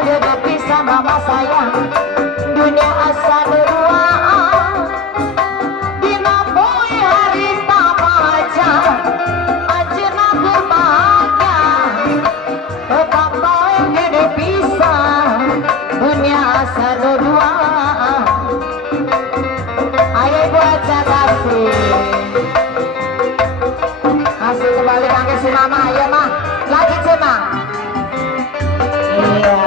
duduk bisa mama sayang dunia asa berduaan dina poe hari tamaja ajeuna berbahagia tetap poe duduk bisa dunia asa berduaan ayo buat kasih kasih kembali kangge si mama ayo mah lagi cema iya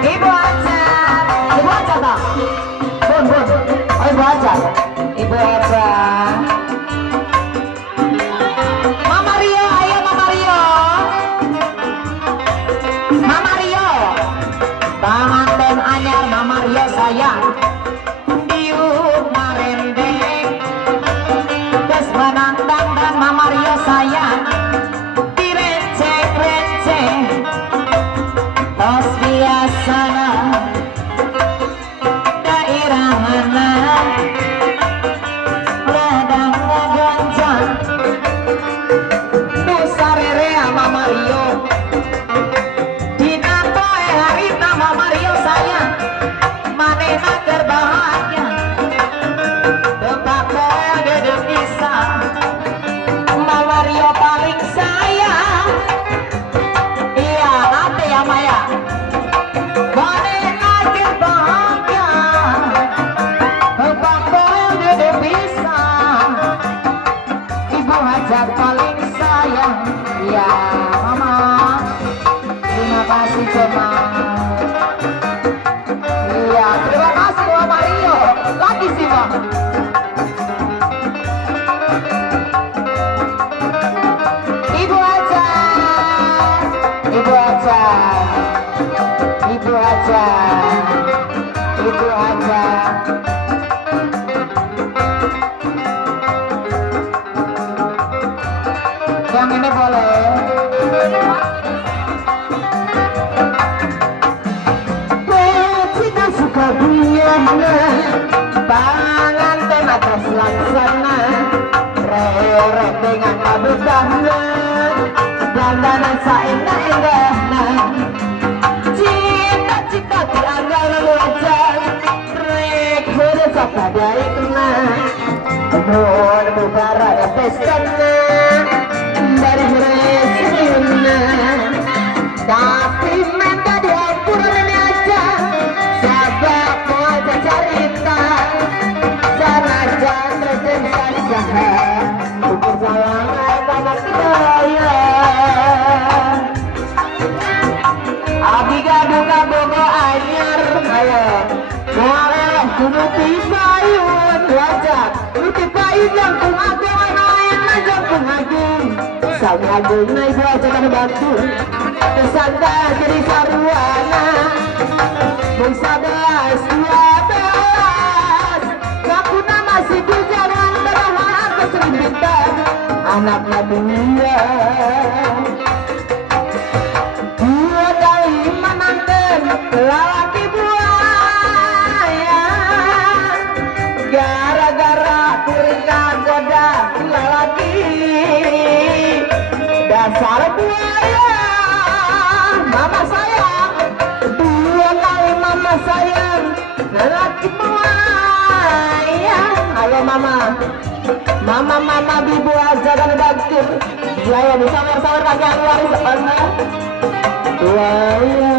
ibu aja dong bun oh ibu aja Mama Rio ayo Mama Rio pengantin anyar Mama Rio sayang diuk marendeng terus menantang dan Mama Rio sayang direceh-receh tos biasana daerah mana ladang ngegonjang nu sarere Mama Rio dina poe harita Mama Rio sayang manehna keur bahagia tempat poe dede bisa Mama Rio paling sayang iya nanti ya Maya manehna keur bahagia tempat poe dede bisa ibu hajat paling sayang iya Mama terima kasih cema iya terima kasih Mama Rio lagi sih Bang ibu aja ibu aja ibu aja ibu aja yang ini boleh Cita suka dunia panganten atas laksana re dengan kabutana dandanan saendah-endahna cita-cita dianggal wajar rek beresak kadaikna nuhun mubara pestana dari resina tapi menta diatur ini aja sabak mau cerita sanajan resen saja ukur sayangan tanah kedaya abdi gaduh bogo anyar ayo boleh kunuti payun wajah kunuti payun jangkung agung anayan jangkung agung sang agung naik wajah kan batu kesanda jadi sarwana mung 11-12 ngapuna masih bujangan berharap kesembitan anaknya dunia dua kali menangkan lalaki buaya gara-gara kurika goda lalaki dasar buaya mama sayang dua kali mama sayang lalaki buaya ayo mama bibu aja kan baktir ya bisa bersama kaki luar sana buaya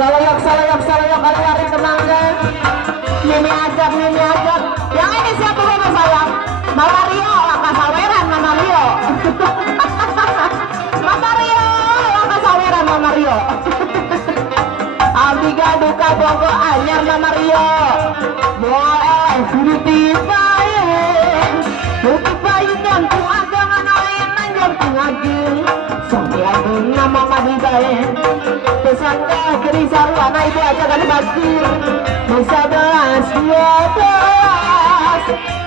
Salayok kalau lari kemangga Mimi ajak yang ini siapa Mama sayang Mama Rio langkah saweran Mama Rio Mama Rio langkah saweran Mama Rio abdi gaduka bogo anyar Mama Rio boleh suruti payun jantung agangan ayeuna jantung agung sampai agung nama madibae pesangka keri sarwana ibu aja kan bakir bisa 11-12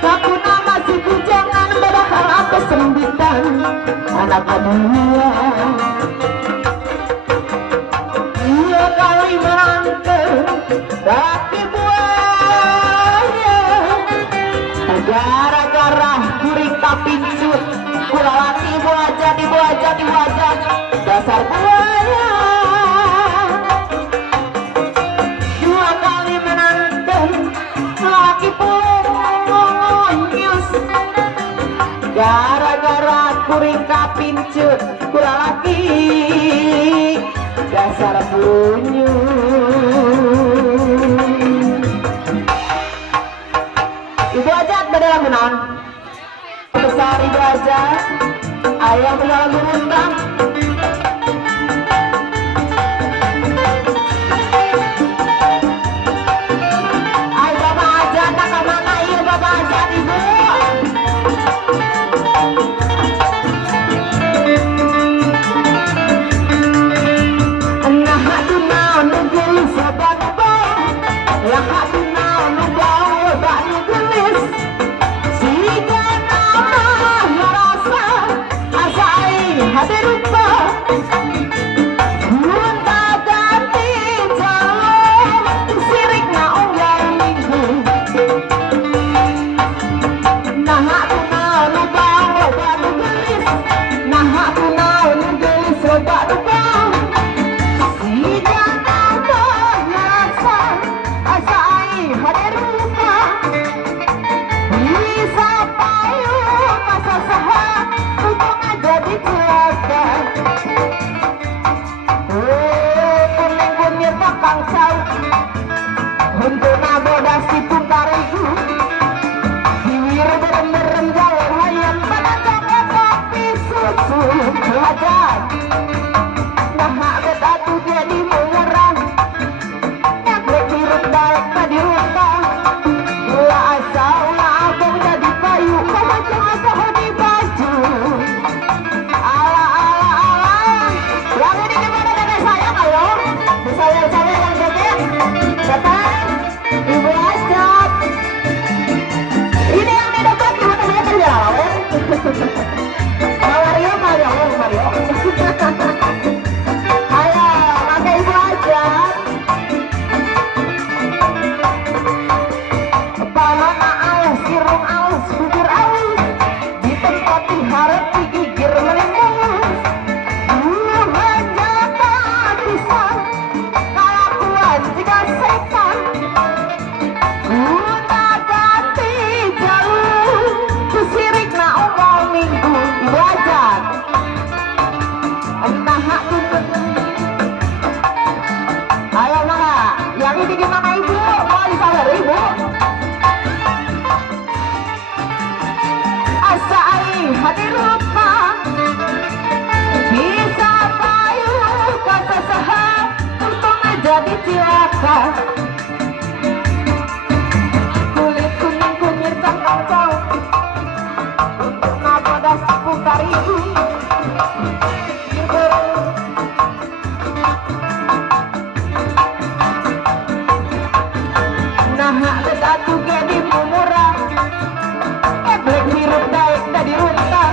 aku nama si bujangan berhal apa sembitan anak dunia dasar buaya dua kali menantang laki ponyos gara-gara kuring kapincut kura laki dasar bunyu. Ibu Ajat pada lamunan besar Ibu Ajat ayah pada lamunan ayo Bapak Ajat nak kemana iya Bapak Ajat Ibu nah aduna nugul sobat lah aduna nugul bani gelis siga nama ngerasa asai hati rupa munta ganti calon sirik na onggang minggu nah aduna nugul bani gelis nah aduna nugul sobat untuk naboda si pungkariku diwir berem-berem jalan hayam pada jaga kopi susu belajar nah betatu jadi murah nyablek dirut baik tadi runtah gula asal lah abang jadi payu kemacang asal di baju ala ala ala yang ini gimana dengan saya ayo saya yang joget datang Ibu Ajat ini yang di dekat gimana saya kerja Mario ayo pakai Ibu Ajat palana aus sirung aus bibir aus di tempat diharap digigir melimus Tuhan jaga pisang kelakuan jika setan guna ganti jalur sesirik na ongkong minggu Ibu Ajat entah tuntut ayo mana yang ini gimana Ibu mau disabar Ibu asai hati lupa bisa payu kata sahab untuk menjadi cilaka kulit kuning kunyit kau untuk naboda seputar ibu nah letatu gedi murah eblek hirup daik tadi runtah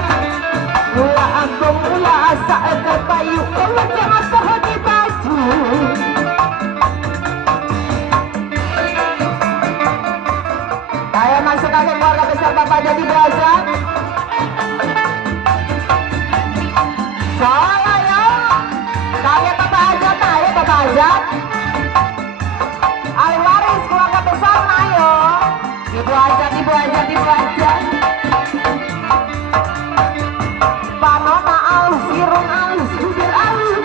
mula angkong mula asa ekor payu kalau jangan pohon di baju saya masuk ke keluarga besar Bapak jadi belajar soalnya ya kalian Bapak Ajat ayo Bapak Ajat ahli waris keluarga besar ayo Ibu Ajat panona aus irung aus bibir aus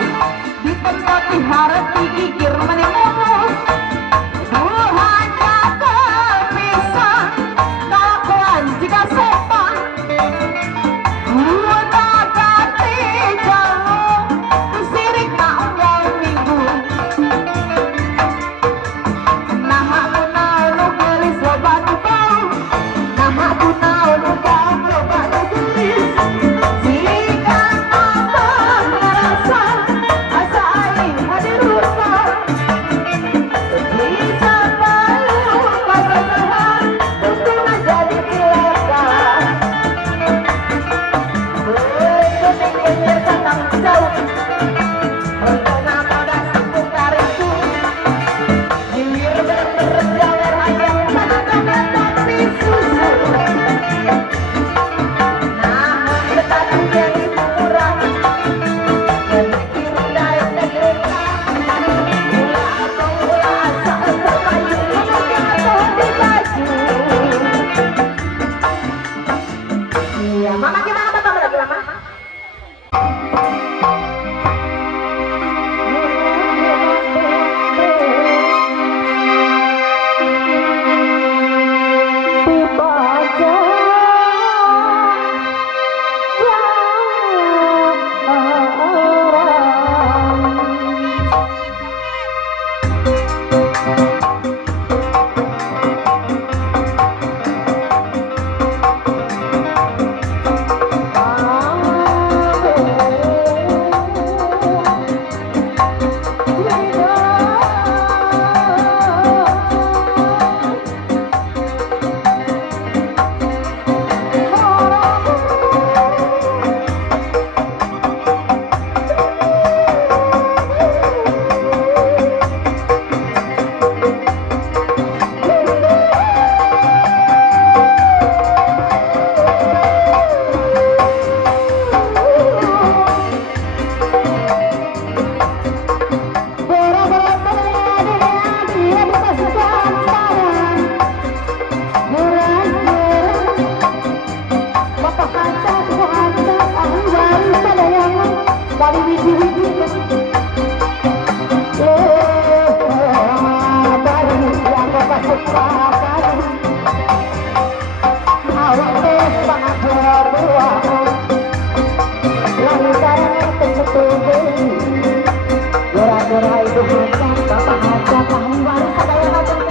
di tempat diharap digigir menimus Tuhan jaga pisang kelakuan jika setan guna ganti jalur sirik na onggang minggu nah aduna nugelis loba nubau nah aduna nubau loba nugelis siga nama ngerasa asai hadir rupa Pura-pura itu hajat, bapak hajat, ahli waris sadaya hajat.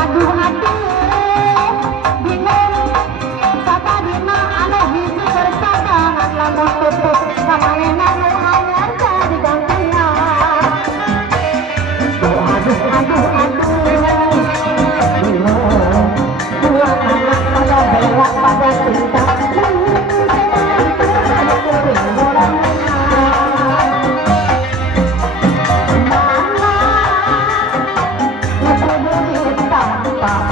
Aduh Pak